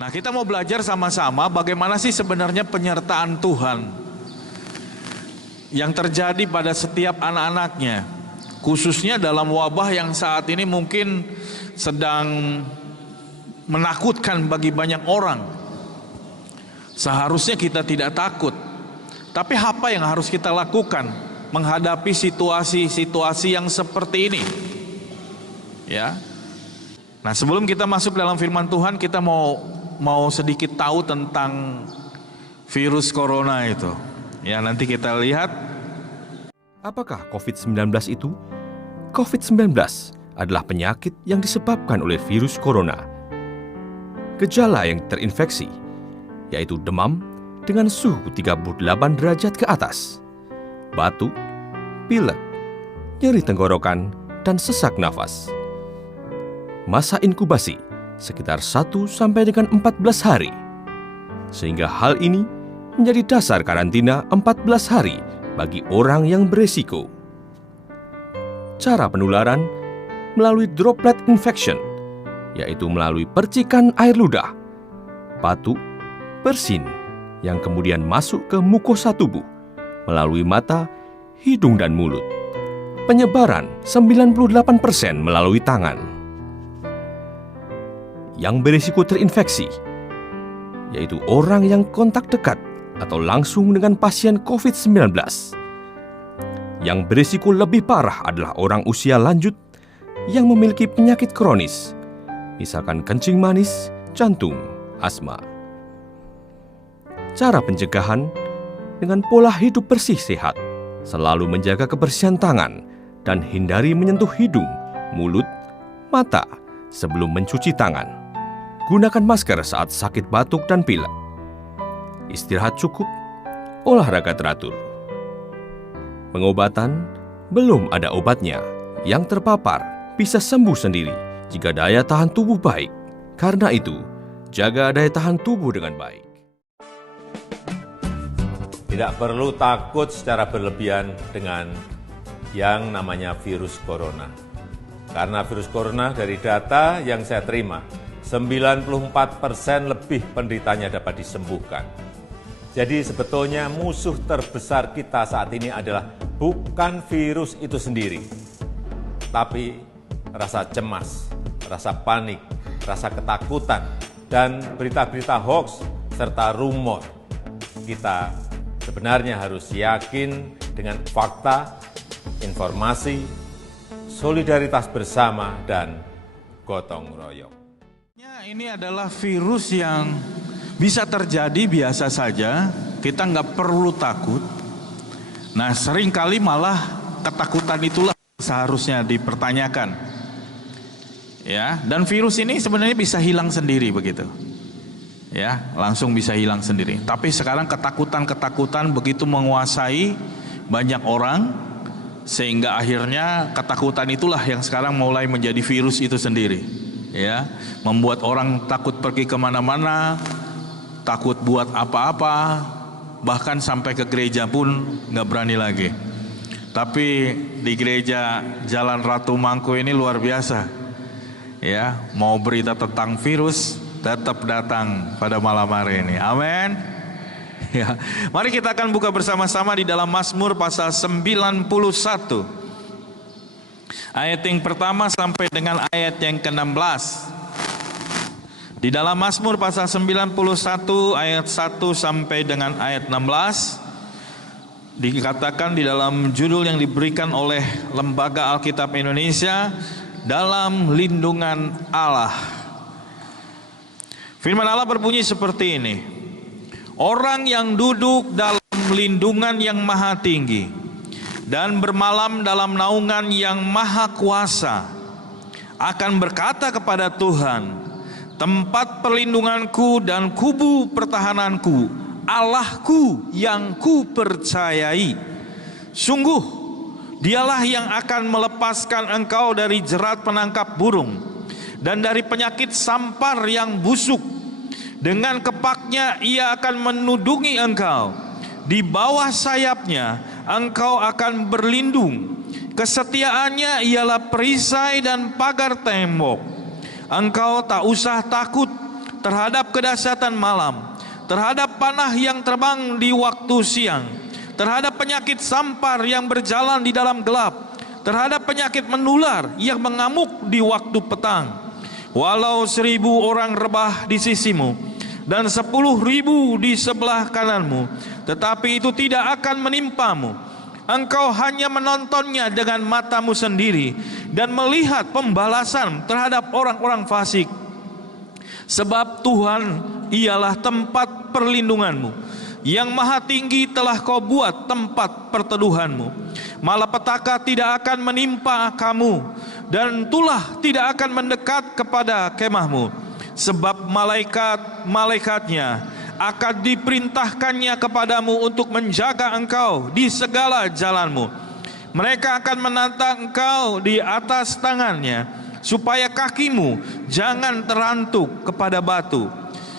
Nah, kita mau belajar sama-sama bagaimana sih sebenarnya penyertaan Tuhan yang terjadi pada setiap anak-anaknya, khususnya dalam wabah yang saat ini mungkin sedang menakutkan bagi banyak orang. Seharusnya kita tidak takut, tapi apa yang harus kita lakukan menghadapi situasi-situasi yang seperti ini? Ya. Nah, sebelum kita masuk dalam firman Tuhan, kita mau sedikit tahu tentang virus corona itu. Ya, nanti kita lihat. Apakah COVID-19 itu? COVID-19 adalah penyakit yang disebabkan oleh virus corona. Gejala yang terinfeksi, yaitu demam dengan suhu 38 derajat ke atas, batuk, pilek, nyeri tenggorokan, dan sesak nafas. Masa inkubasi sekitar 1 sampai dengan 14 hari, sehingga hal ini menjadi dasar karantina 14 hari bagi orang yang beresiko. Cara penularan melalui droplet infection, yaitu melalui percikan air ludah, batuk, bersin, yang kemudian masuk ke mukosa tubuh melalui mata, hidung, dan mulut. Penyebaran 98% melalui tangan. Yang berisiko terinfeksi, yaitu orang yang kontak dekat atau langsung dengan pasien COVID-19. Yang berisiko lebih parah adalah orang usia lanjut yang memiliki penyakit kronis, misalkan kencing manis, jantung, asma. Cara pencegahan dengan pola hidup bersih sehat, selalu menjaga kebersihan tangan, dan hindari menyentuh hidung, mulut, mata sebelum mencuci tangan. Gunakan masker saat sakit batuk dan pilek. Istirahat cukup, olahraga teratur. Pengobatan belum ada obatnya. Yang terpapar bisa sembuh sendiri jika daya tahan tubuh baik. Karena itu, jaga daya tahan tubuh dengan baik. Tidak perlu takut secara berlebihan dengan yang namanya virus corona. Karena virus corona dari data yang saya terima, 94% lebih penderitanya dapat disembuhkan. Jadi sebetulnya musuh terbesar kita saat ini adalah bukan virus itu sendiri, tapi rasa cemas, rasa panik, rasa ketakutan, dan berita-berita hoax serta rumor. Kita sebenarnya harus yakin dengan fakta, informasi, solidaritas bersama, dan gotong royong. Ini adalah virus yang bisa terjadi biasa saja, kita nggak perlu takut. Nah, seringkali malah ketakutan itulah seharusnya dipertanyakan. Ya, dan virus ini sebenarnya bisa hilang sendiri begitu. Ya, langsung bisa hilang sendiri. Tapi sekarang ketakutan-ketakutan begitu menguasai banyak orang, sehingga akhirnya ketakutan itulah yang sekarang mulai menjadi virus itu sendiri. Ya, membuat orang takut pergi kemana-mana, takut buat apa-apa, bahkan sampai ke gereja pun nggak berani lagi. Tapi di gereja Jalan Ratu Mangku ini luar biasa. Ya, mau berita tentang virus tetap datang pada malam hari ini. Amin. Ya, mari kita akan buka bersama-sama di dalam Mazmur pasal 91. Ayat yang pertama sampai dengan ayat yang ke-16. Di dalam Mazmur pasal 91 ayat 1 sampai dengan ayat 16 dikatakan di dalam judul yang diberikan oleh Lembaga Alkitab Indonesia, dalam lindungan Allah. Firman Allah berbunyi seperti ini. Orang yang duduk dalam lindungan yang maha tinggi dan bermalam dalam naungan yang maha kuasa akan berkata kepada Tuhan, tempat perlindunganku dan kubu pertahananku, Allahku yang ku percayai. Sungguh dialah yang akan melepaskan engkau dari jerat penangkap burung dan dari penyakit sampar yang busuk. Dengan kepaknya ia akan menudungi engkau, di bawah sayapnya engkau akan berlindung. Kesetiaannya ialah perisai dan pagar tembok. Engkau tak usah takut terhadap kedahsyatan malam, terhadap panah yang terbang di waktu siang, terhadap penyakit sampar yang berjalan di dalam gelap, terhadap penyakit menular yang mengamuk di waktu petang. Walau 1.000 orang rebah di sisimu dan 10.000 di sebelah kananmu, tetapi itu tidak akan menimpamu. Engkau hanya menontonnya dengan matamu sendiri dan melihat pembalasan terhadap orang-orang fasik. Sebab Tuhan ialah tempat perlindunganmu, yang maha tinggi telah kau buat tempat perteduhanmu. Malapetaka tidak akan menimpa kamu, dan tulah tidak akan mendekat kepada kemahmu. Sebab malaikat-malaikatnya akan diperintahkannya kepadamu untuk menjaga engkau di segala jalanmu. Mereka akan menantang engkau di atas tangannya, supaya kakimu jangan terantuk kepada batu.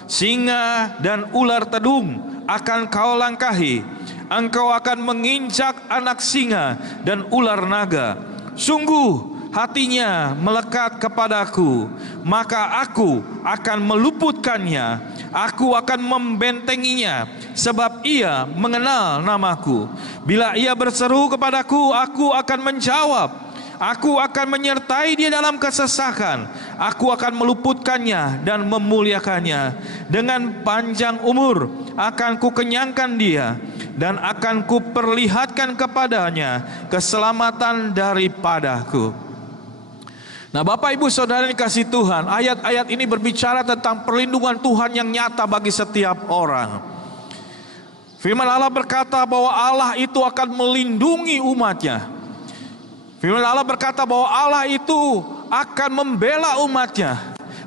Singa dan ular tedung akan kau langkahi. Engkau akan menginjak anak singa dan ular naga. Sungguh hatinya melekat kepadaku, maka aku akan meluputkannya. Aku akan membentenginya, sebab ia mengenal namaku. Bila ia berseru kepadaku, aku akan menjawab. Aku akan menyertai dia dalam kesesakan. Aku akan meluputkannya dan memuliakannya. Dengan panjang umur akan kukenyangkan dia, dan akan kuperlihatkan kepadanya keselamatan daripadaku. Nah, Bapak Ibu Saudara yang dikasihi Tuhan, ayat-ayat ini berbicara tentang perlindungan Tuhan yang nyata bagi setiap orang. Firman Allah berkata bahwa Allah itu akan melindungi umatnya. Firman Allah berkata bahwa Allah itu akan membela umatnya,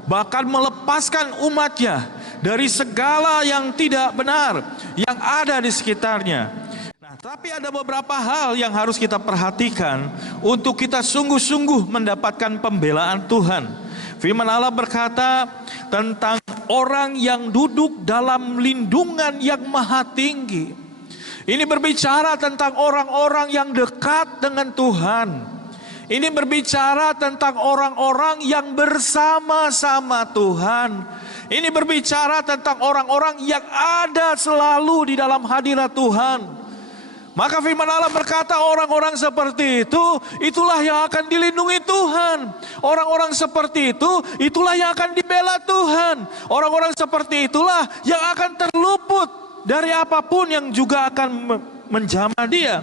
bahkan melepaskan umatnya dari segala yang tidak benar yang ada di sekitarnya. Tapi ada beberapa hal yang harus kita perhatikan untuk kita sungguh-sungguh mendapatkan pembelaan Tuhan. Firman Allah berkata tentang orang yang duduk dalam lindungan yang maha tinggi. Ini berbicara tentang orang-orang yang dekat dengan Tuhan. Ini berbicara tentang orang-orang yang bersama-sama Tuhan. Ini berbicara tentang orang-orang yang ada selalu di dalam hadirat Tuhan. Maka firman Allah berkata orang-orang seperti itu, itulah yang akan dilindungi Tuhan. Orang-orang seperti itu, itulah yang akan dibela Tuhan. Orang-orang seperti itulah yang akan terluput dari apapun yang juga akan menjamah dia.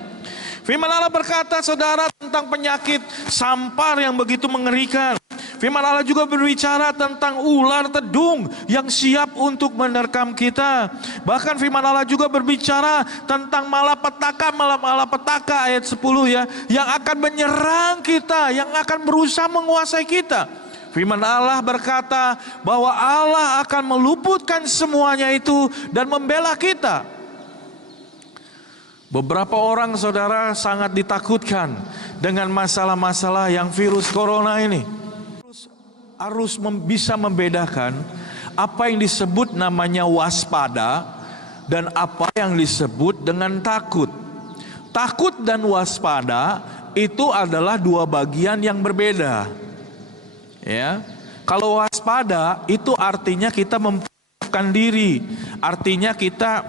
Firman Allah berkata, saudara, tentang penyakit sampar yang begitu mengerikan. Firman Allah juga berbicara tentang ular tedung yang siap untuk menerkam kita. Bahkan firman Allah juga berbicara tentang malapetaka ayat 10 ya, yang akan menyerang kita, yang akan berusaha menguasai kita. Firman Allah berkata bahwa Allah akan meluputkan semuanya itu dan membela kita. Beberapa orang, saudara, sangat ditakutkan dengan masalah-masalah yang virus corona ini. Harus bisa membedakan apa yang disebut namanya waspada dan apa yang disebut dengan takut. Takut dan waspada itu adalah dua bagian yang berbeda. Ya, kalau waspada itu artinya kita mempersiapkan diri, artinya kita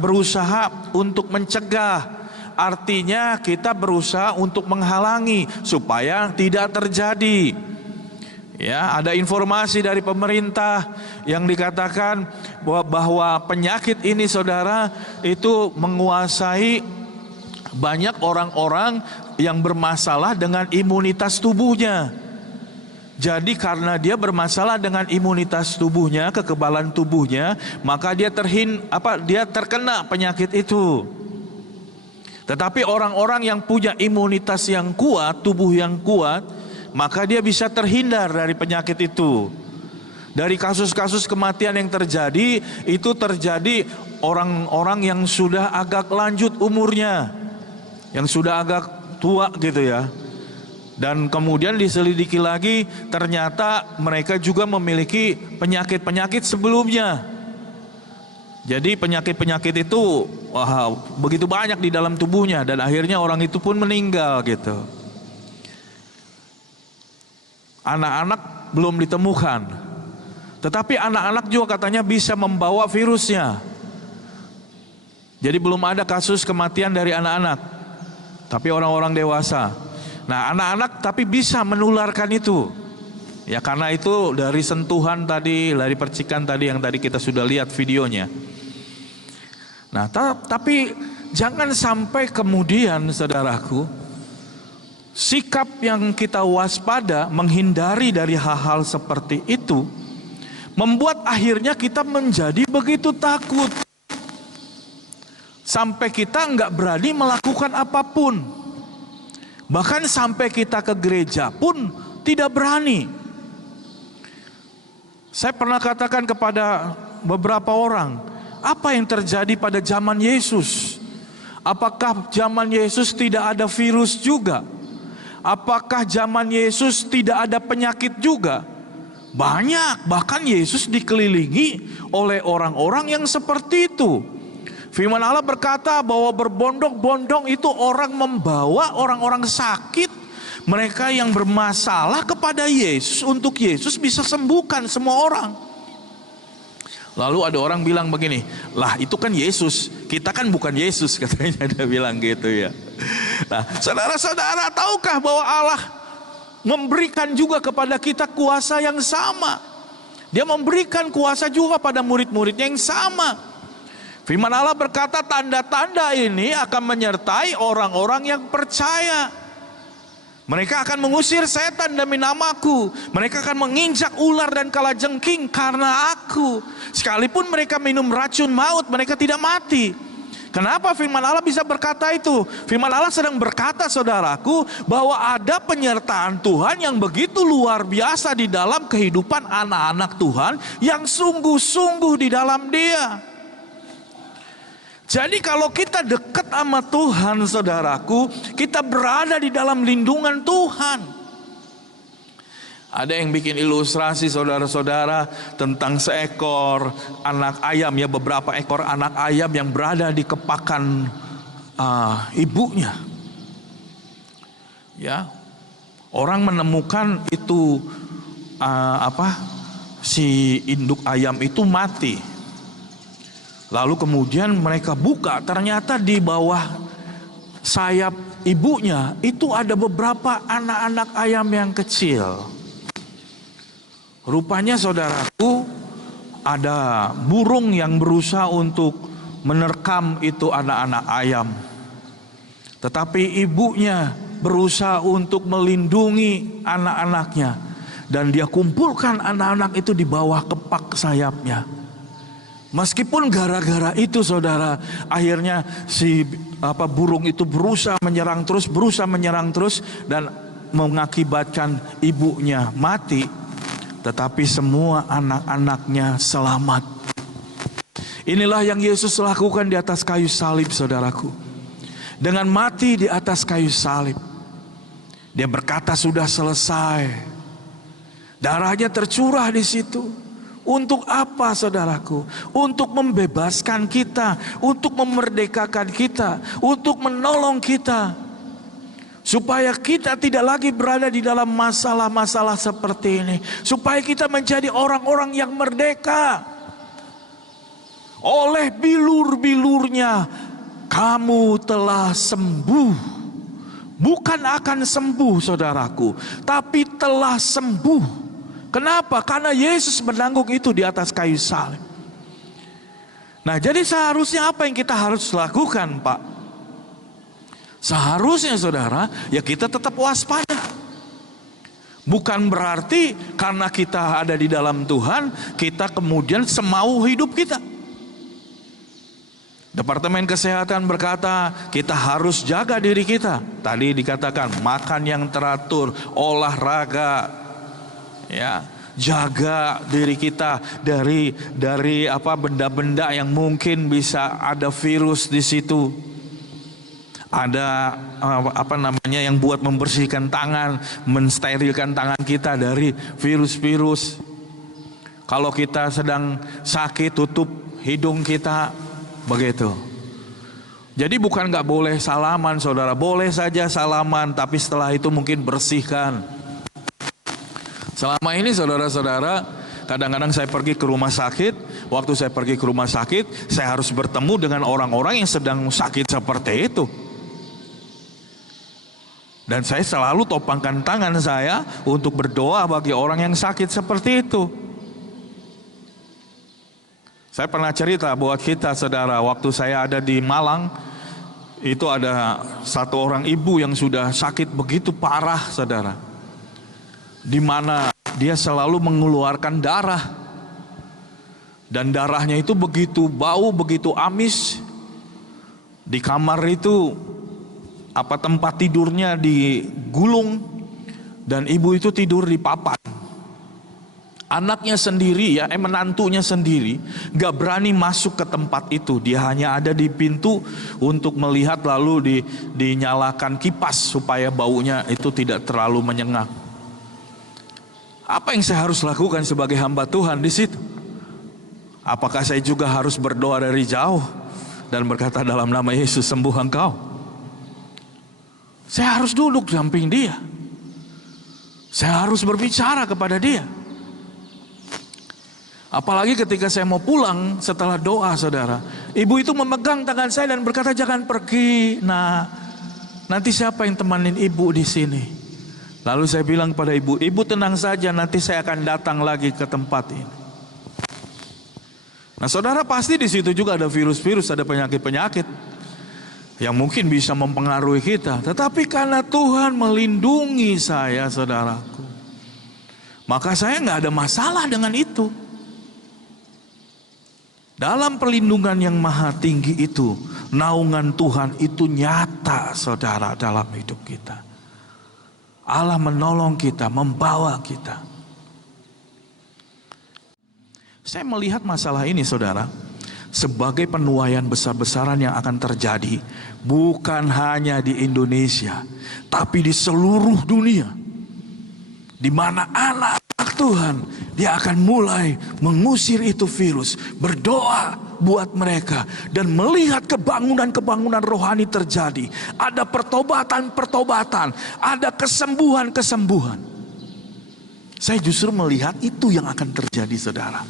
berusaha untuk mencegah, artinya kita berusaha untuk menghalangi supaya tidak terjadi. Ya, ada informasi dari pemerintah yang dikatakan bahwa penyakit ini, saudara, itu menguasai banyak orang-orang yang bermasalah dengan imunitas tubuhnya. Jadi karena dia bermasalah dengan imunitas tubuhnya, kekebalan tubuhnya, maka dia terkena penyakit itu. Tetapi orang-orang yang punya imunitas yang kuat, tubuh yang kuat, maka dia bisa terhindar dari penyakit itu. Dari kasus-kasus kematian yang terjadi, itu terjadi orang-orang yang sudah agak lanjut umurnya, yang sudah agak tua gitu ya. Dan kemudian diselidiki lagi, ternyata mereka juga memiliki penyakit-penyakit sebelumnya. Jadi penyakit-penyakit itu begitu banyak di dalam tubuhnya, dan akhirnya orang itu pun meninggal gitu. Anak-anak belum ditemukan, Tetapi anak-anak juga katanya bisa membawa virusnya. Jadi belum ada kasus kematian dari anak-anak, tapi orang-orang dewasa. Nah, anak-anak tapi bisa menularkan itu. Ya, karena itu dari sentuhan tadi, dari percikan tadi yang tadi kita sudah lihat videonya. Nah, tapi jangan sampai kemudian, saudaraku, sikap yang kita waspada menghindari dari hal-hal seperti itu membuat akhirnya kita menjadi begitu takut. Sampai kita nggak berani melakukan apapun. Bahkan sampai kita ke gereja pun tidak berani. Saya pernah katakan kepada beberapa orang, apa yang terjadi pada zaman Yesus? Apakah zaman Yesus tidak ada virus juga? Apakah zaman Yesus tidak ada penyakit juga? Banyak, bahkan Yesus dikelilingi oleh orang-orang yang seperti itu. Firman Allah berkata bahwa berbondong-bondong itu orang membawa orang-orang sakit, mereka yang bermasalah kepada Yesus untuk Yesus bisa sembuhkan semua orang. Lalu ada orang bilang begini, lah itu kan Yesus, kita kan bukan Yesus, katanya dia bilang gitu ya. Nah, saudara-saudara, tahukah bahwa Allah memberikan juga kepada kita kuasa yang sama? Dia memberikan kuasa juga pada murid-muridnya yang sama. Firman Allah berkata tanda-tanda ini akan menyertai orang-orang yang percaya. Mereka akan mengusir setan demi namaku. Mereka akan menginjak ular dan kalajengking karena aku. Sekalipun mereka minum racun maut, mereka tidak mati. Kenapa firman Allah bisa berkata itu? Firman Allah sedang berkata, saudaraku, bahwa ada penyertaan Tuhan yang begitu luar biasa di dalam kehidupan anak-anak Tuhan yang sungguh-sungguh di dalam Dia. Jadi kalau kita dekat sama Tuhan, saudaraku, kita berada di dalam lindungan Tuhan. Ada yang bikin ilustrasi, saudara-saudara, tentang seekor anak ayam, ya, beberapa ekor anak ayam yang berada di kepakan ibunya. Ya, orang menemukan itu si induk ayam itu mati. Lalu kemudian mereka buka, ternyata di bawah sayap ibunya itu ada beberapa anak-anak ayam yang kecil. Rupanya, saudaraku, ada burung yang berusaha untuk menerkam itu anak-anak ayam. Tetapi ibunya berusaha untuk melindungi anak-anaknya. Dan dia kumpulkan anak-anak itu di bawah kepak sayapnya. Meskipun gara-gara itu, saudara, akhirnya si burung itu berusaha menyerang terus dan mengakibatkan ibunya mati, tetapi semua anak-anaknya selamat. Inilah yang Yesus lakukan di atas kayu salib, saudaraku. Dengan mati di atas kayu salib, Dia berkata sudah selesai. Darahnya tercurah di situ. Untuk apa, saudaraku? Untuk membebaskan kita, untuk memerdekakan kita, untuk menolong kita, supaya kita tidak lagi berada di dalam masalah-masalah seperti ini, supaya kita menjadi orang-orang yang merdeka. Oleh bilur-bilurnya kamu telah sembuh. Bukan akan sembuh, saudaraku, tapi telah sembuh. Kenapa? Karena Yesus menanggung itu di atas kayu salib. Nah, jadi seharusnya apa yang kita harus lakukan, Pak? Seharusnya, saudara, ya kita tetap waspada. Bukan berarti karena kita ada di dalam Tuhan, kita kemudian semau hidup kita. Departemen Kesehatan berkata kita harus jaga diri kita. Tadi dikatakan makan yang teratur, olahraga, ya, jaga diri kita dari benda-benda yang mungkin bisa ada virus di situ. Ada yang buat membersihkan tangan, mensterilkan tangan kita dari virus-virus. Kalau kita sedang sakit, tutup hidung kita, begitu. Jadi bukan nggak boleh salaman, saudara, boleh saja salaman, tapi setelah itu mungkin bersihkan. Selama ini, saudara-saudara, Kadang-kadang saya pergi ke rumah sakit. Waktu saya pergi ke rumah sakit, saya harus bertemu dengan orang-orang yang sedang sakit seperti itu. Dan saya selalu topangkan tangan saya untuk berdoa bagi orang yang sakit seperti itu. Saya pernah cerita buat kita, saudara, waktu saya ada di Malang, itu ada satu orang ibu yang sudah sakit begitu parah, saudara, di mana dia selalu mengeluarkan darah, dan darahnya itu begitu bau, begitu amis. Di kamar itu tempat tidurnya digulung, dan ibu itu tidur di papan. Anaknya sendiri menantunya sendiri gak berani masuk ke tempat itu. Dia hanya ada di pintu untuk melihat, lalu dinyalakan kipas supaya baunya itu tidak terlalu menyengat. Apa yang saya harus lakukan sebagai hamba Tuhan di situ? Apakah saya juga harus berdoa dari jauh dan berkata dalam nama Yesus sembuh engkau? Saya harus duduk di samping dia. Saya harus berbicara kepada dia. Apalagi ketika saya mau pulang setelah doa, saudara, ibu itu memegang tangan saya dan berkata, jangan pergi. Nah, nanti siapa yang temanin ibu di sini? Lalu saya bilang kepada ibu, ibu tenang saja, nanti saya akan datang lagi ke tempat ini. Nah, saudara, pasti di situ juga ada virus-virus, ada penyakit-penyakit yang mungkin bisa mempengaruhi kita. Tetapi karena Tuhan melindungi saya, saudaraku, maka saya nggak ada masalah dengan itu. Dalam perlindungan yang maha tinggi itu, naungan Tuhan itu nyata, saudara, dalam hidup kita. Allah menolong kita, membawa kita. Saya melihat masalah ini, saudara, sebagai penuaian besar-besaran yang akan terjadi, bukan hanya di Indonesia, tapi di seluruh dunia. Di mana anak Tuhan, dia akan mulai mengusir itu virus, berdoa buat mereka, dan melihat kebangunan-kebangunan rohani terjadi. Ada pertobatan-pertobatan, ada kesembuhan-kesembuhan. Saya justru melihat itu yang akan terjadi, saudara.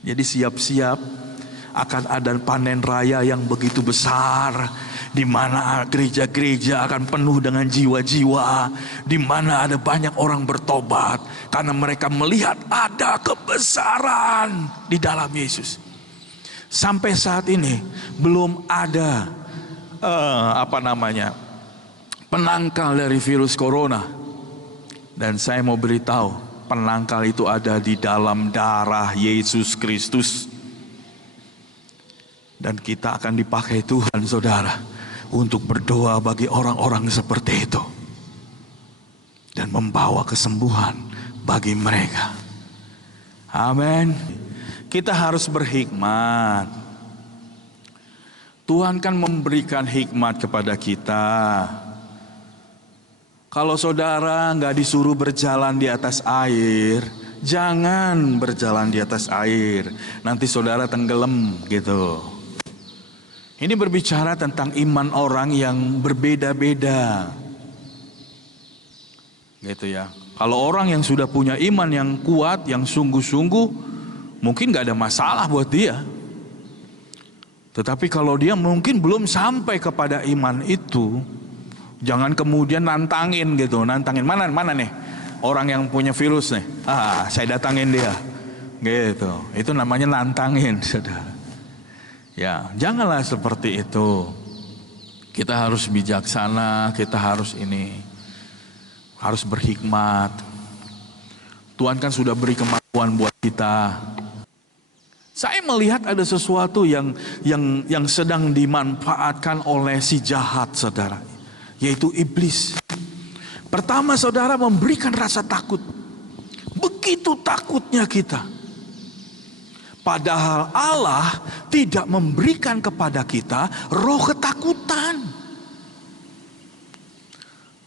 Jadi siap-siap akan ada panen raya yang begitu besar, di mana gereja-gereja akan penuh dengan jiwa-jiwa, di mana ada banyak orang bertobat karena mereka melihat ada kebesaran di dalam Yesus. Sampai saat ini belum ada penangkal dari virus corona, dan saya mau beritahu, penangkal itu ada di dalam darah Yesus Kristus. Dan kita akan dipakai Tuhan, saudara, untuk berdoa bagi orang-orang seperti itu, dan membawa kesembuhan bagi mereka. Amin. Kita harus berhikmat. Tuhan kan memberikan hikmat kepada kita. Kalau saudara nggak disuruh berjalan di atas air, jangan berjalan di atas air. Nanti saudara tenggelam gitu. Ini berbicara tentang iman orang yang berbeda-beda, gitu ya. Kalau orang yang sudah punya iman yang kuat, yang sungguh-sungguh, mungkin gak ada masalah buat dia. Tetapi kalau dia mungkin belum sampai kepada iman itu, jangan kemudian nantangin gitu. Nantangin, mana nih orang yang punya virus nih, saya datangin dia, gitu. Itu namanya nantangin, saudara. Ya, janganlah seperti itu. Kita harus bijaksana, kita harus berhikmat. Tuhan kan sudah beri kemampuan buat kita. Saya melihat ada sesuatu yang sedang dimanfaatkan oleh si jahat, saudara, yaitu iblis. Pertama, saudara, memberikan rasa takut. Begitu takutnya kita. Padahal Allah tidak memberikan kepada kita roh ketakutan.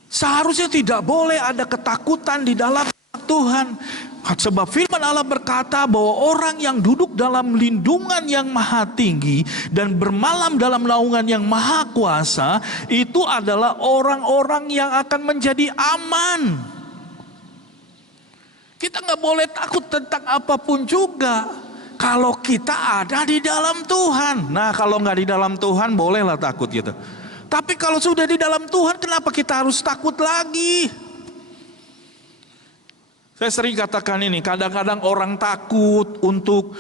Seharusnya tidak boleh ada ketakutan di dalam Tuhan. Sebab firman Allah berkata bahwa orang yang duduk dalam lindungan yang maha tinggi dan bermalam dalam naungan yang maha kuasa, itu adalah orang-orang yang akan menjadi aman. Kita nggak boleh takut tentang apapun juga. Kalau kita ada di dalam Tuhan. Nah, kalau nggak di dalam Tuhan bolehlah takut gitu. Tapi kalau sudah di dalam Tuhan, kenapa kita harus takut lagi? Saya sering katakan ini, kadang-kadang orang takut untuk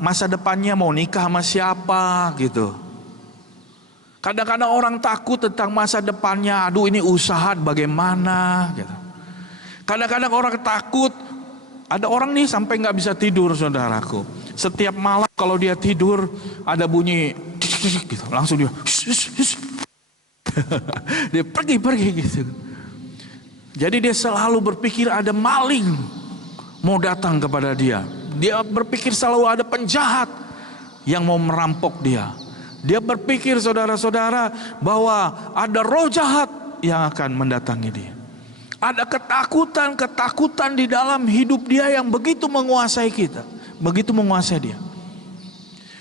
masa depannya mau nikah sama siapa gitu. Kadang-kadang orang takut tentang masa depannya, aduh ini usaha bagaimana gitu. Kadang-kadang orang takut, ada orang nih sampai nggak bisa tidur saudaraku. Setiap malam kalau dia tidur ada bunyi gitu, langsung dia dia pergi gitu. Jadi dia selalu berpikir ada maling mau datang kepada dia. Dia berpikir selalu ada penjahat yang mau merampok dia. Dia berpikir saudara-saudara bahwa ada roh jahat yang akan mendatangi dia. Ada ketakutan di dalam hidup dia yang begitu menguasai kita, begitu menguasai dia.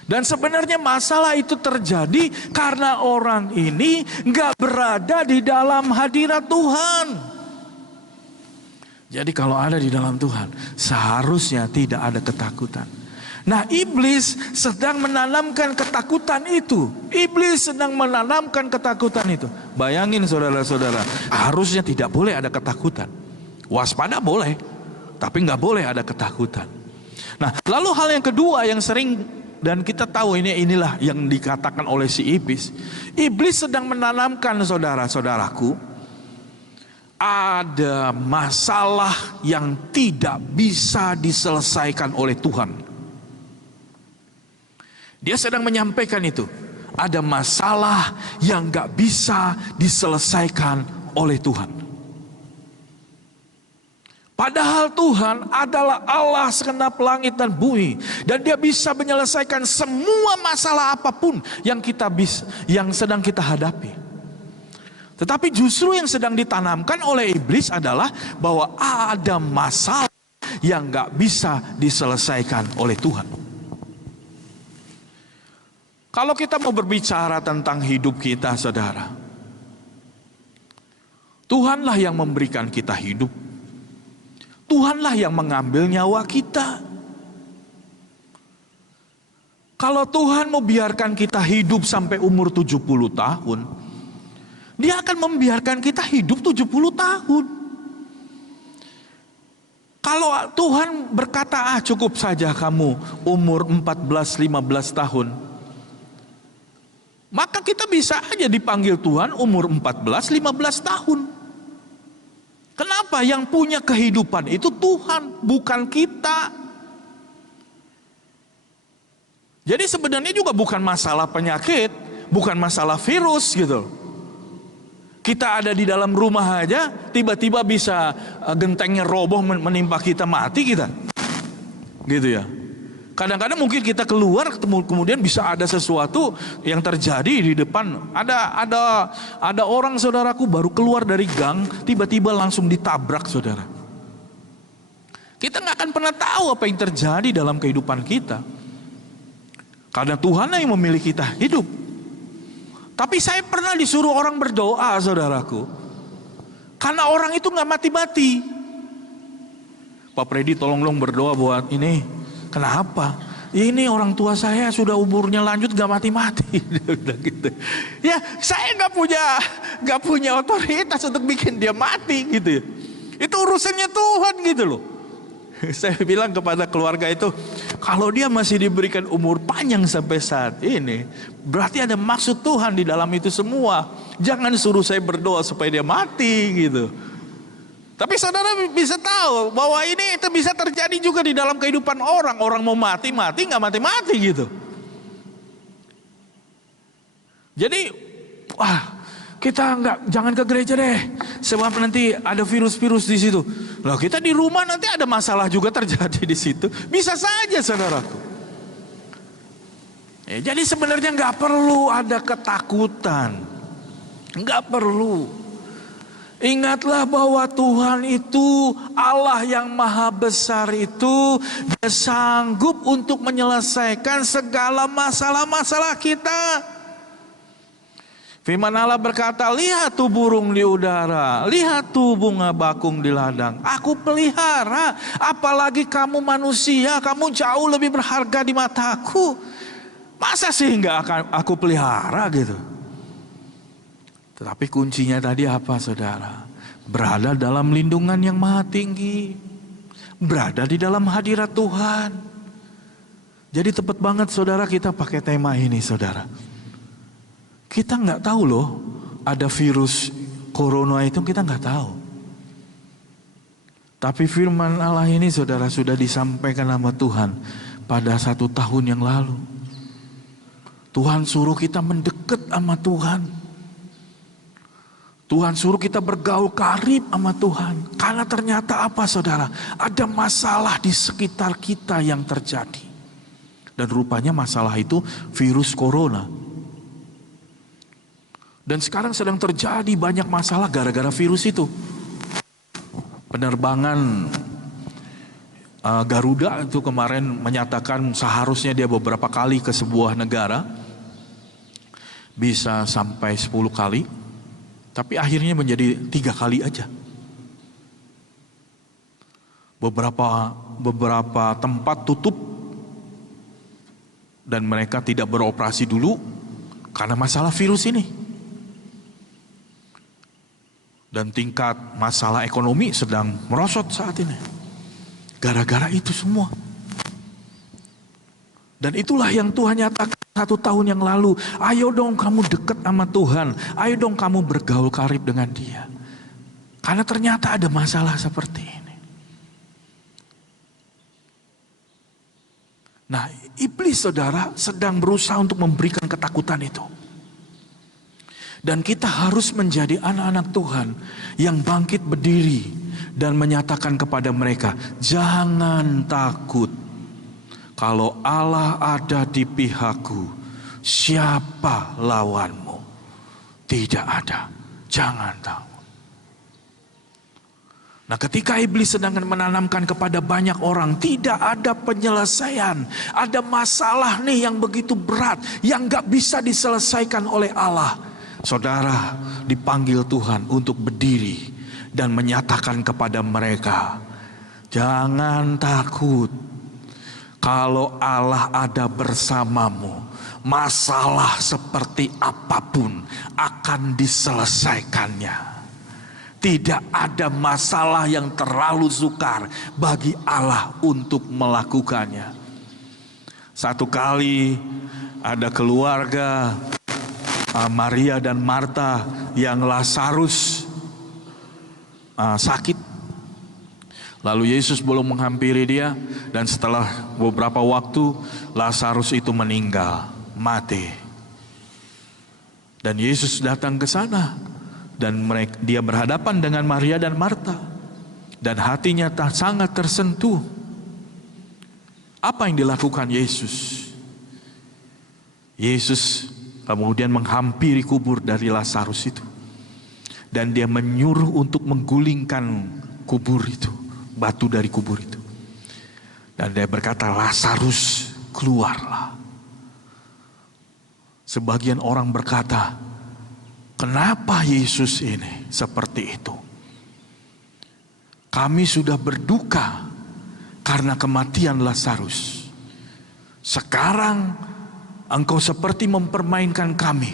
Dan sebenarnya masalah itu terjadi karena orang ini nggak berada di dalam hadirat Tuhan. Jadi kalau ada di dalam Tuhan, seharusnya tidak ada ketakutan. Nah, iblis sedang menanamkan ketakutan itu. Iblis sedang menanamkan ketakutan itu. Bayangin saudara-saudara, harusnya tidak boleh ada ketakutan. Waspada boleh, tapi nggak boleh ada ketakutan. Nah, lalu hal yang kedua yang sering dan kita tahu inilah yang dikatakan oleh si iblis. Iblis sedang menanamkan saudara-saudaraku, ada masalah yang tidak bisa diselesaikan oleh Tuhan. Dia sedang menyampaikan itu. Ada masalah yang gak bisa diselesaikan oleh Tuhan. Padahal Tuhan adalah Allah segenap langit dan bumi. Dan dia bisa menyelesaikan semua masalah apapun yang sedang kita hadapi. Tetapi justru yang sedang ditanamkan oleh iblis adalah bahwa ada masalah yang gak bisa diselesaikan oleh Tuhan. Kalau kita mau berbicara tentang hidup kita, saudara, Tuhanlah yang memberikan kita hidup. Tuhanlah yang mengambil nyawa kita. Kalau Tuhan mau biarkan kita hidup sampai umur 70 tahun, Dia akan membiarkan kita hidup 70 tahun. Kalau Tuhan berkata, cukup saja kamu umur 14-15 tahun, maka kita bisa aja dipanggil Tuhan umur 14-15 tahun. Kenapa? Yang punya kehidupan itu Tuhan, bukan kita. Jadi sebenarnya juga bukan masalah penyakit, bukan masalah virus gitu. Kita ada di dalam rumah aja, tiba-tiba bisa gentengnya roboh menimpa kita, mati kita. Gitu ya. Kadang-kadang mungkin kita keluar kemudian bisa ada sesuatu yang terjadi di depan. Ada orang saudaraku baru keluar dari gang, tiba-tiba langsung ditabrak saudara. Kita nggak akan pernah tahu apa yang terjadi dalam kehidupan kita. Karena Tuhan yang memilih kita hidup. Tapi saya pernah disuruh orang berdoa saudaraku. Karena orang itu nggak mati-mati. Pak Freddy tolong dong berdoa buat ini. Kenapa? Ini orang tua saya sudah umurnya lanjut gak mati-mati. Gitu. Ya saya gak punya otoritas untuk bikin dia mati gitu. Itu urusannya Tuhan gitu loh. Saya bilang kepada keluarga itu, kalau dia masih diberikan umur panjang sampai saat ini, berarti ada maksud Tuhan di dalam itu semua. Jangan suruh saya berdoa supaya dia mati gitu. Tapi saudara bisa tahu bahwa ini itu bisa terjadi juga di dalam kehidupan orang. Orang mau mati nggak mati gitu. Jadi, kita jangan ke gereja deh, sebab nanti ada virus-virus di situ. Loh, kita di rumah nanti ada masalah juga terjadi di situ. Bisa saja saudaraku. Jadi sebenarnya nggak perlu ada ketakutan, nggak perlu. Ingatlah bahwa Tuhan itu Allah yang maha besar itu, Dia sanggup untuk menyelesaikan segala masalah-masalah kita. Firman Allah berkata, lihat tuh burung di udara, lihat tuh bunga bakung di ladang. Aku pelihara, apalagi kamu manusia, kamu jauh lebih berharga di mataku. Masa sih nggak akan aku pelihara gitu? Tetapi kuncinya tadi apa saudara? Berada dalam lindungan yang maha tinggi. Berada di dalam hadirat Tuhan. Jadi tepat banget saudara kita pakai tema ini saudara. Kita nggak tahu loh ada virus corona itu, kita nggak tahu. Tapi firman Allah ini saudara sudah disampaikan sama Tuhan pada 1 tahun yang lalu. Tuhan suruh kita mendekat sama Tuhan. Tuhan suruh kita bergaul karib sama Tuhan. Karena ternyata apa saudara? Ada masalah di sekitar kita yang terjadi. Dan rupanya masalah itu virus corona. Dan sekarang sedang terjadi banyak masalah gara-gara virus itu. Penerbangan Garuda itu kemarin menyatakan seharusnya dia beberapa kali ke sebuah negara. Bisa sampai 10 kali. Tapi akhirnya menjadi 3 kali aja. Beberapa tempat tutup. Dan mereka tidak beroperasi dulu karena masalah virus ini. Dan tingkat masalah ekonomi sedang merosot saat ini. Gara-gara itu semua. Dan itulah yang Tuhan nyatakan 1 tahun yang lalu. Ayo dong kamu dekat sama Tuhan. Ayo dong kamu bergaul karib dengan Dia. Karena ternyata ada masalah seperti ini. Nah, iblis saudara sedang berusaha untuk memberikan ketakutan itu. Dan kita harus menjadi anak-anak Tuhan yang bangkit berdiri dan menyatakan kepada mereka, jangan takut. Kalau Allah ada di pihakku, siapa lawanmu? Tidak ada, jangan takut. Nah, ketika iblis sedang menanamkan kepada banyak orang, tidak ada penyelesaian. Ada masalah nih yang begitu berat, yang gak bisa diselesaikan oleh Allah. Saudara dipanggil Tuhan untuk berdiri dan menyatakan kepada mereka, jangan takut. Kalau Allah ada bersamamu, masalah seperti apapun akan diselesaikannya. Tidak ada masalah yang terlalu sukar bagi Allah untuk melakukannya. Satu kali ada keluarga Maria dan Marta yang Lazarus sakit. Lalu Yesus belum menghampiri dia, dan setelah beberapa waktu Lazarus itu meninggal, mati. Dan Yesus datang ke sana dan dia berhadapan dengan Maria dan Marta, dan hatinya sangat tersentuh. Apa yang dilakukan Yesus? Yesus kemudian menghampiri kubur dari Lazarus itu. Dan dia menyuruh untuk menggulingkan kubur itu, batu dari kubur itu. Dan dia berkata, Lazarus keluarlah. Sebagian orang berkata, kenapa Yesus ini seperti itu? Kami sudah berduka karena kematian Lazarus. Sekarang Engkau seperti mempermainkan kami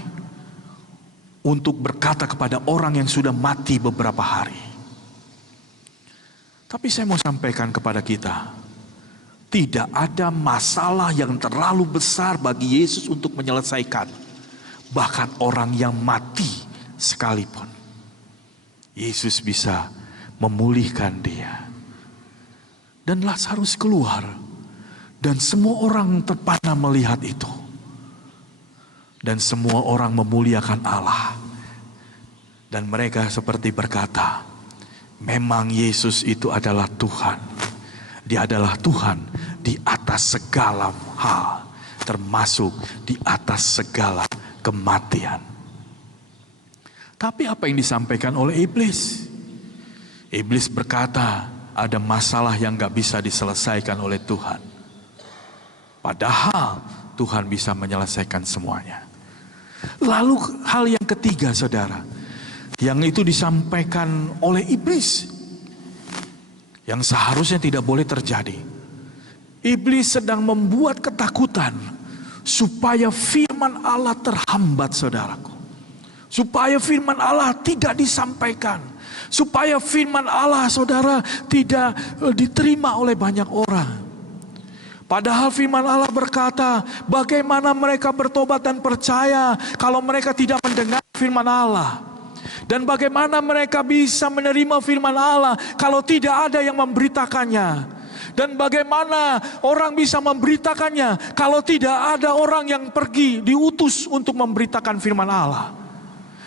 untuk berkata kepada orang yang sudah mati beberapa hari. Tapi saya mau sampaikan kepada kita, tidak ada masalah yang terlalu besar bagi Yesus untuk menyelesaikan. Bahkan orang yang mati sekalipun, Yesus bisa memulihkan dia. Dan Lazarus keluar, dan semua orang terpana melihat itu. Dan semua orang memuliakan Allah. Dan mereka seperti berkata, memang Yesus itu adalah Tuhan. Dia adalah Tuhan di atas segala hal, termasuk di atas segala kematian. Tapi apa yang disampaikan oleh iblis? Iblis berkata, ada masalah yang gak bisa diselesaikan oleh Tuhan. Padahal Tuhan bisa menyelesaikan semuanya. Lalu hal yang ketiga saudara, yang itu disampaikan oleh iblis, yang seharusnya tidak boleh terjadi. Iblis sedang membuat ketakutan supaya firman Allah terhambat saudaraku. Supaya firman Allah tidak disampaikan. Supaya firman Allah saudara tidak diterima oleh banyak orang. Padahal firman Allah berkata, bagaimana mereka bertobat dan percaya kalau mereka tidak mendengar firman Allah. Dan bagaimana mereka bisa menerima firman Allah kalau tidak ada yang memberitakannya. Dan bagaimana orang bisa memberitakannya kalau tidak ada orang yang pergi diutus untuk memberitakan firman Allah.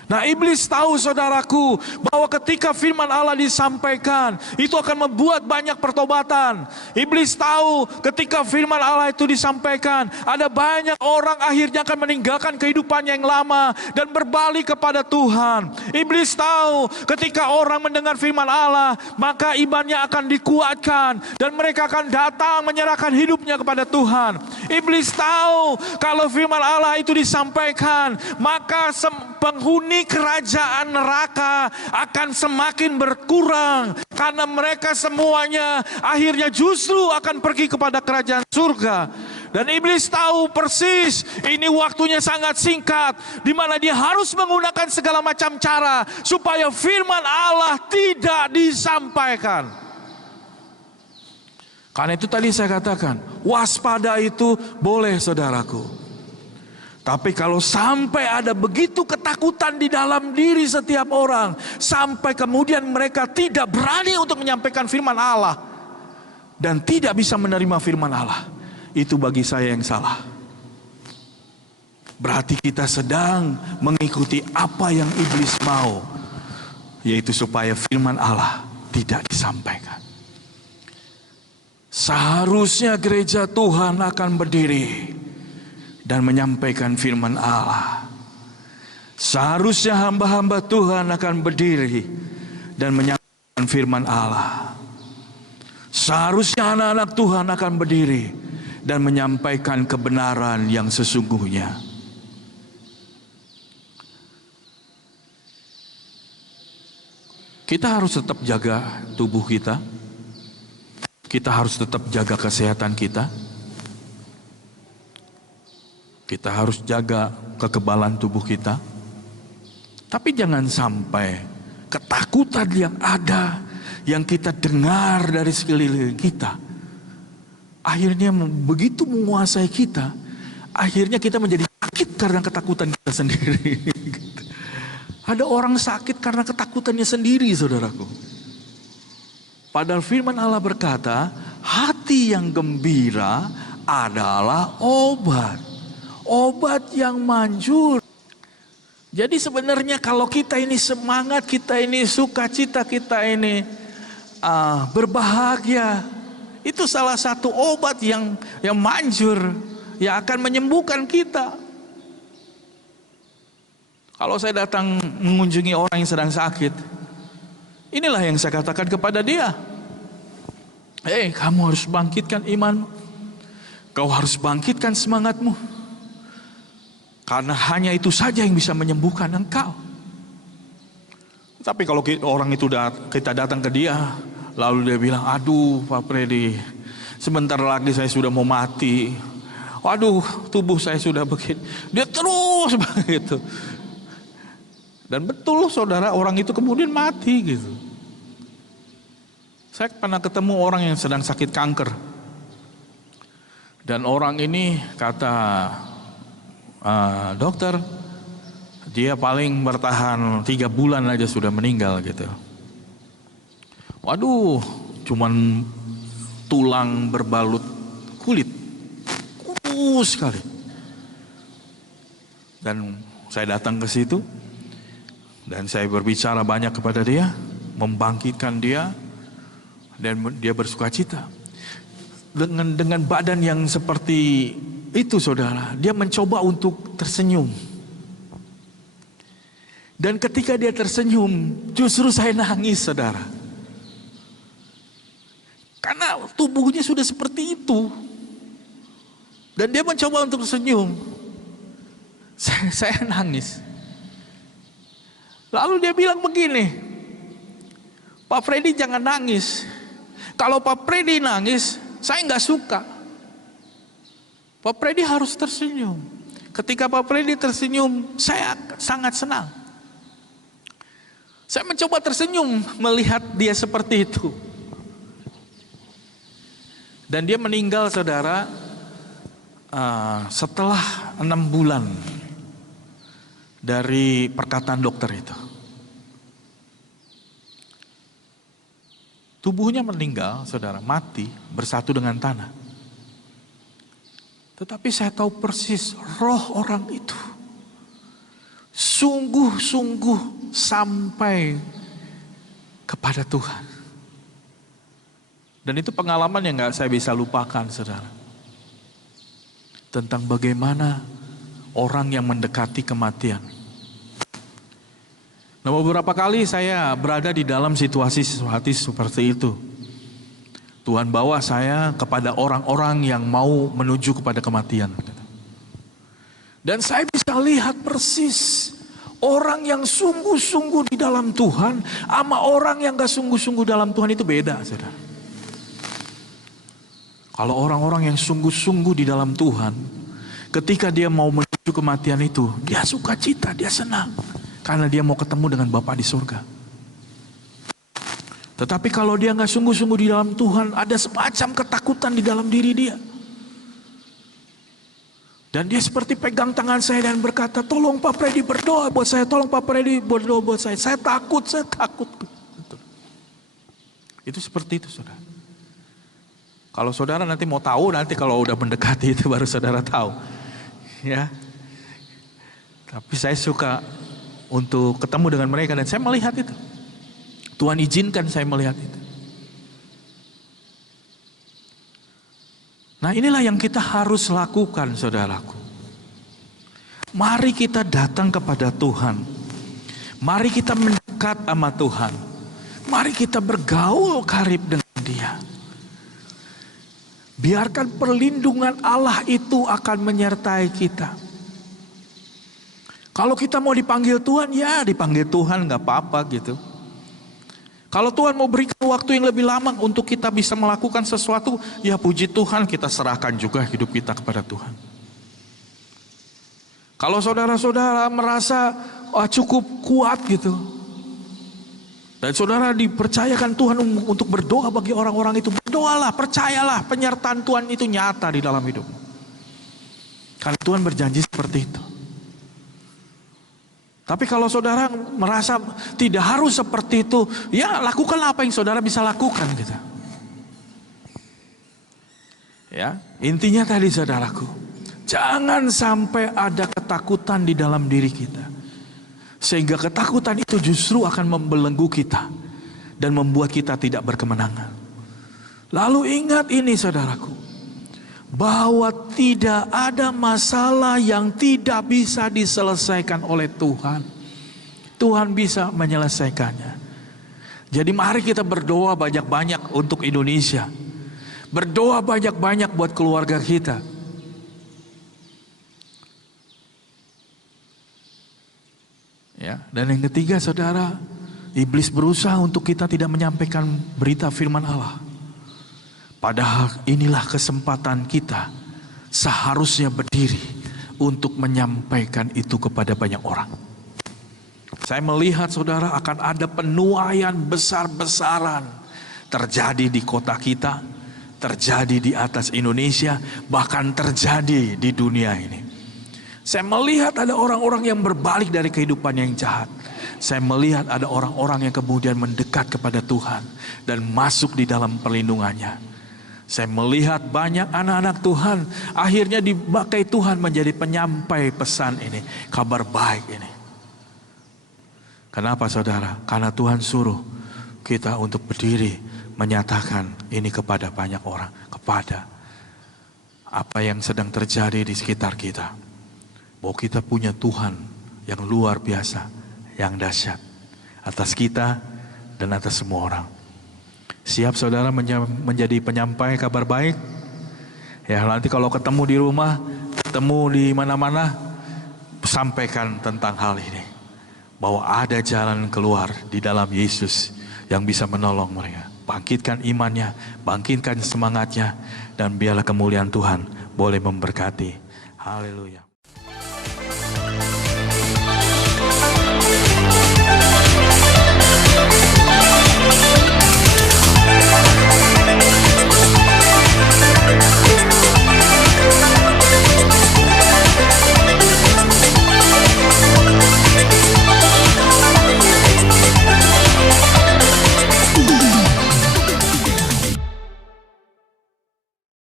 Nah, iblis tahu saudaraku bahwa ketika firman Allah disampaikan itu akan membuat banyak pertobatan. Iblis tahu ketika firman Allah itu disampaikan ada banyak orang akhirnya akan meninggalkan kehidupannya yang lama dan berbalik kepada Tuhan. Iblis tahu ketika orang mendengar firman Allah maka imannya akan dikuatkan dan mereka akan datang menyerahkan hidupnya kepada Tuhan. Iblis tahu kalau firman Allah itu disampaikan maka penghuni kerajaan neraka akan semakin berkurang karena mereka semuanya akhirnya justru akan pergi kepada kerajaan surga. Dan iblis tahu persis ini waktunya sangat singkat di mana dia harus menggunakan segala macam cara supaya firman Allah tidak disampaikan. Karena itu tadi saya katakan, waspada itu boleh saudaraku. Tapi kalau sampai ada begitu ketakutan di dalam diri setiap orang, sampai kemudian mereka tidak berani untuk menyampaikan firman Allah dan tidak bisa menerima firman Allah, itu bagi saya yang salah. Berarti kita sedang mengikuti apa yang iblis mau, yaitu supaya firman Allah tidak disampaikan. Seharusnya gereja Tuhan akan berdiri dan menyampaikan firman Allah. Seharusnya hamba-hamba Tuhan akan berdiri dan menyampaikan firman Allah. Seharusnya anak-anak Tuhan akan berdiri dan menyampaikan kebenaran yang sesungguhnya. Kita harus tetap jaga tubuh kita. Kita harus tetap jaga kesehatan kita. Kita harus jaga kekebalan tubuh kita. Tapi jangan sampai ketakutan yang ada, yang kita dengar dari sekeliling kita, akhirnya begitu menguasai kita, akhirnya kita menjadi sakit karena ketakutan kita sendiri. Ada orang sakit karena ketakutannya sendiri, saudaraku. Padahal firman Allah berkata, hati yang gembira adalah obat. Obat yang manjur. Jadi sebenarnya kalau kita ini semangat, kita ini sukacita, kita ini berbahagia, itu salah satu obat yang manjur, yang akan menyembuhkan kita. Kalau saya datang mengunjungi orang yang sedang sakit, inilah yang saya katakan kepada dia. Kamu harus bangkitkan imanmu. Kau harus bangkitkan semangatmu. Karena hanya itu saja yang bisa menyembuhkan engkau. Tapi kalau orang itu kita datang ke dia, lalu dia bilang, aduh Pak Freddy, sebentar lagi saya sudah mau mati. Waduh, tubuh saya sudah begitu. Dia terus begitu. Dan betul saudara, orang itu kemudian mati gitu. Saya pernah ketemu orang yang sedang sakit kanker. Dan orang ini kata, dokter, dia paling bertahan 3 bulan aja sudah meninggal gitu. Waduh, cuman tulang berbalut kulit, kurus sekali. Dan saya datang ke situ dan saya berbicara banyak kepada dia, membangkitkan dia, dan dia bersukacita. Dengan badan yang seperti itu saudara, dia mencoba untuk tersenyum. Dan ketika dia tersenyum, justru saya nangis saudara. Karena tubuhnya sudah seperti itu. Dan dia mencoba untuk tersenyum. Saya nangis. Lalu dia bilang begini, Pak Freddy jangan nangis. Kalau Pak Freddy nangis, saya nggak suka. Pak Freddy harus tersenyum. Ketika Pak Freddy tersenyum, saya sangat senang. Saya mencoba tersenyum melihat dia seperti itu. Dan dia meninggal, saudara, setelah 6 bulan dari perkataan dokter itu. Tubuhnya meninggal, saudara, mati bersatu dengan tanah. Tetapi saya tahu persis roh orang itu sungguh-sungguh sampai kepada Tuhan. Dan itu pengalaman yang gak saya bisa lupakan, saudara. Tentang bagaimana orang yang mendekati kematian. Nah, beberapa kali saya berada di dalam situasi seperti itu. Tuhan bawa saya kepada orang-orang yang mau menuju kepada kematian. Dan saya bisa lihat persis orang yang sungguh-sungguh di dalam Tuhan sama orang yang gak sungguh-sungguh dalam Tuhan itu beda, saudara. Kalau orang-orang yang sungguh-sungguh di dalam Tuhan, ketika dia mau menuju kematian itu, dia sukacita, dia senang. Karena dia mau ketemu dengan Bapa di surga. Tetapi kalau dia gak sungguh-sungguh di dalam Tuhan, ada semacam ketakutan di dalam diri dia. Dan dia seperti pegang tangan saya dan berkata, tolong Pak Freddy berdoa buat saya, tolong Pak Freddy berdoa buat saya. Saya takut. Itu seperti itu, saudara. Kalau saudara nanti mau tahu, nanti kalau udah mendekati itu baru saudara tahu. Ya. Tapi saya suka untuk ketemu dengan mereka dan saya melihat itu. Tuhan izinkan saya melihat itu. Nah, inilah yang kita harus lakukan, saudaraku. Mari kita datang kepada Tuhan. Mari kita mendekat sama Tuhan. Mari kita bergaul karib dengan Dia. Biarkan perlindungan Allah itu akan menyertai kita. Kalau kita mau dipanggil Tuhan, ya dipanggil Tuhan, gak apa-apa gitu. Kalau Tuhan mau berikan waktu yang lebih lama untuk kita bisa melakukan sesuatu, ya puji Tuhan, kita serahkan juga hidup kita kepada Tuhan. Kalau saudara-saudara merasa cukup kuat gitu, dan saudara dipercayakan Tuhan untuk berdoa bagi orang-orang itu, berdoalah, percayalah, penyertaan Tuhan itu nyata di dalam hidupmu. Karena Tuhan berjanji seperti itu. Tapi kalau saudara merasa tidak harus seperti itu, ya lakukanlah apa yang saudara bisa lakukan gitu. Ya, intinya tadi saudaraku, jangan sampai ada ketakutan di dalam diri kita. Sehingga ketakutan itu justru akan membelenggu kita dan membuat kita tidak berkemenangan. Lalu ingat ini saudaraku, bahwa tidak ada masalah yang tidak bisa diselesaikan oleh Tuhan. Tuhan bisa menyelesaikannya. Jadi mari kita berdoa banyak-banyak untuk Indonesia. Berdoa banyak-banyak buat keluarga kita. Ya, dan yang ketiga saudara, iblis berusaha untuk kita tidak menyampaikan berita firman Allah. Padahal inilah kesempatan kita seharusnya berdiri untuk menyampaikan itu kepada banyak orang. Saya melihat saudara akan ada penuaian besar-besaran terjadi di kota kita, terjadi di atas Indonesia, bahkan terjadi di dunia ini. Saya melihat ada orang-orang yang berbalik dari kehidupan yang jahat. Saya melihat ada orang-orang yang kemudian mendekat kepada Tuhan dan masuk di dalam perlindungannya. Saya melihat banyak anak-anak Tuhan akhirnya dipakai Tuhan menjadi penyampai pesan ini, kabar baik ini. Kenapa saudara? Karena Tuhan suruh kita untuk berdiri menyatakan ini kepada banyak orang, kepada apa yang sedang terjadi di sekitar kita. Bahwa kita punya Tuhan yang luar biasa, yang dahsyat atas kita dan atas semua orang. Siap saudara menjadi penyampai kabar baik? Ya nanti kalau ketemu di rumah, ketemu di mana-mana, sampaikan tentang hal ini. Bahwa ada jalan keluar di dalam Yesus yang bisa menolong mereka. Bangkitkan imannya, bangkitkan semangatnya, dan biarlah kemuliaan Tuhan boleh memberkati. Haleluya.